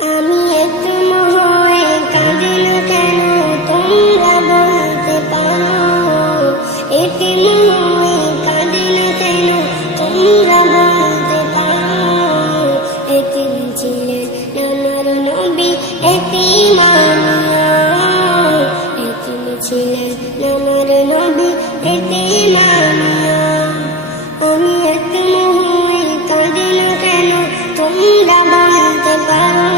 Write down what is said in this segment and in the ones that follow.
আমি এতিম হয়ে কাঁদি না কেন তোমরা বলতে পারো, এতিম হয়ে কাঁদি না কেন তোমরা বলতে পারো। এতিম ছিলেন আমার নবী এতিম আমিও, এতিম ছিলেন আমার নবী এতিম আমিও। আমি এতিম হয়ে কাঁদি না কেন তোমরা বলতে পারো,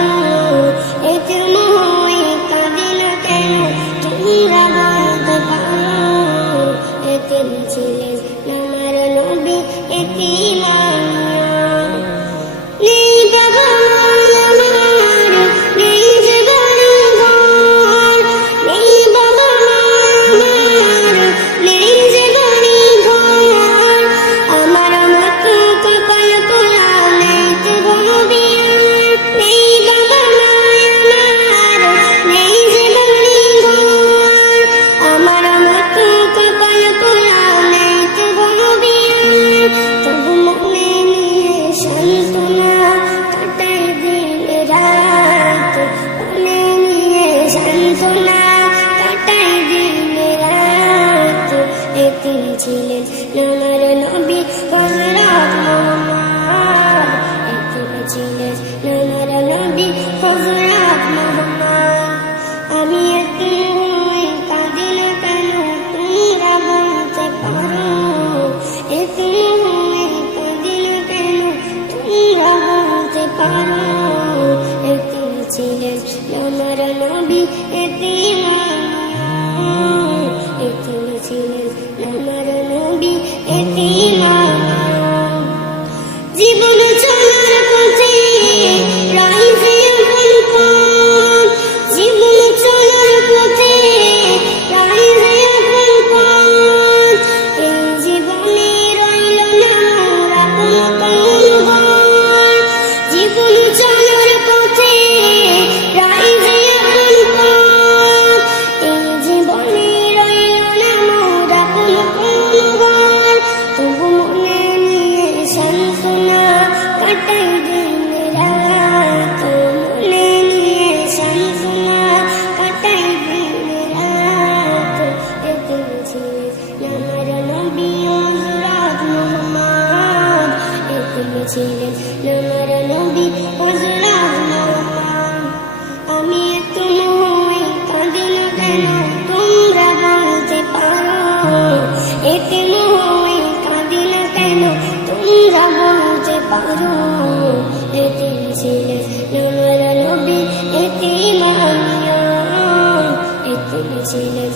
এতিম হয়ে কাঁদি না কেন তোমরা বলতে পারো। এতিম ছিলেন আমার নবী এতিম আমিও। নেই বাবা মার আমার, নেই যে বাড়ি ঘর, নেই বাবা মার আমার, নেই যে বাড়ি ঘর। আমার মতো কপাল পোড়া নেই তো কোনো বিয়ার, নেই বাবা মার আমার, নেই যে বাড়ি ঘর। আমার মতো কপাল পোড়া নেই তো কোনো বিয়ার। তবু মনে নিয়ে সান্ত্বনা কাটাই দিন রাত, মনে নিয়ে সান্ত্বনা কাটাই দিন রাত। এতিম ছিলেন আমার নবী হযরত মুহাম্মদ, এতিম ছিলেন আমার নবী হযরত মুহাম্মদ। আমি এতিম হয়ে কাঁদি না কেন তোমরা বলতে পারো, এতিম হয়ে কাঁদি না কেন তোমরা বলতে পারো। এতিম ছিলেন আমার নবী এতিম আমিও, এতিম ছিলেন আমার নবী এতিম আমিও। জীবন চলার পথে রাইজে আপন পথ, জীবন চলার পথে রাইজে আপন পথ। এই জীবনে রইল না মোর আপন কোনো ঘর, জীবন চলার পথে রাইজে আপন পথ। এই জীবনে রইল না মোর আপন কোনো ঘর। তবু মনে নিয়ে সান্ত্বনা কাটাই দিন রাত, মনে নিয়ে সান্ত্বনা কাটাই দিন রাত। এতিম ছিলেন আমার নবী হযরত মুহাম্মদ, এতিম ছিলেন আমার নবী হযরত মুহাম্মদ। আমি এতিম হয়ে কাঁদি না কেন তোমরা বলতে পারো, এতিম হয়ে কাঁদি না কেন তোমরা বলতে পারো। এতিম ছিলেন আমার নবী এতিম আমিও, এতিম ছিলেন